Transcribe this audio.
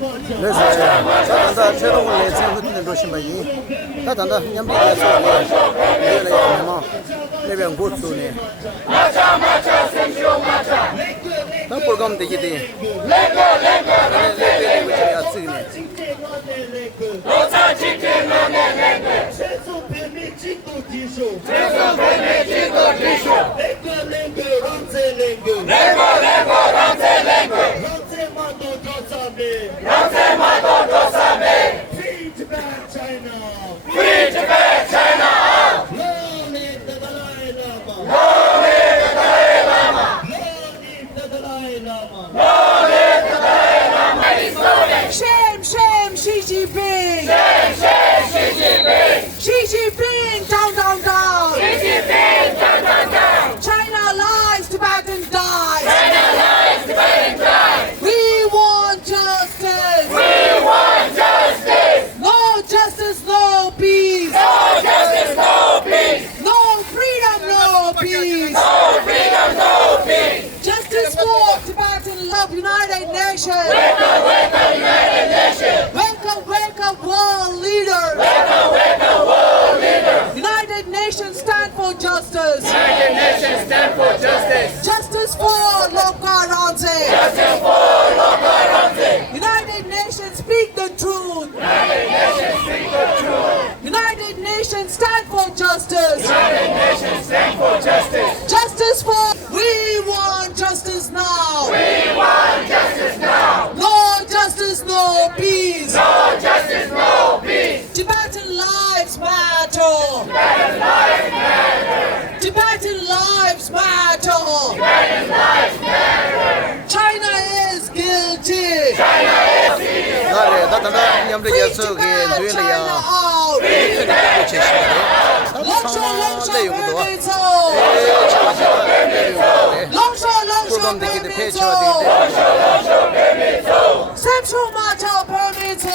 자단다 최동을 내지는 흩는 도시마이 자단다 냠비에서 내려야만 내변 고수네 마차 생쇼 마차 다 프로그램 되기대 레고 로차 지케만네 최소 페미 찍고 디쇼 레고 Ramsey Dosame Free Tibet China Long live the Dalai Lama Shame, Xi Jinping! Xi Jinping, down! China lies, Tibetan dies! We want justice! No justice, no peace! No freedom, no peace! Justice for Tibetan love, United Nations! Wake up, world leaders! United Nations stand for justice! Justice for Lokar Ramsey! United Nations speak the truth! United Nations stand for justice! Justice for... We want justice now! No justice, no peace! Tibetan lives matter! Tibetan lives matter! China is guilty! 나래 다단다 냠비에서 게주일이야 프로그램 되기도 배치와 되기도 Central Macha Permito!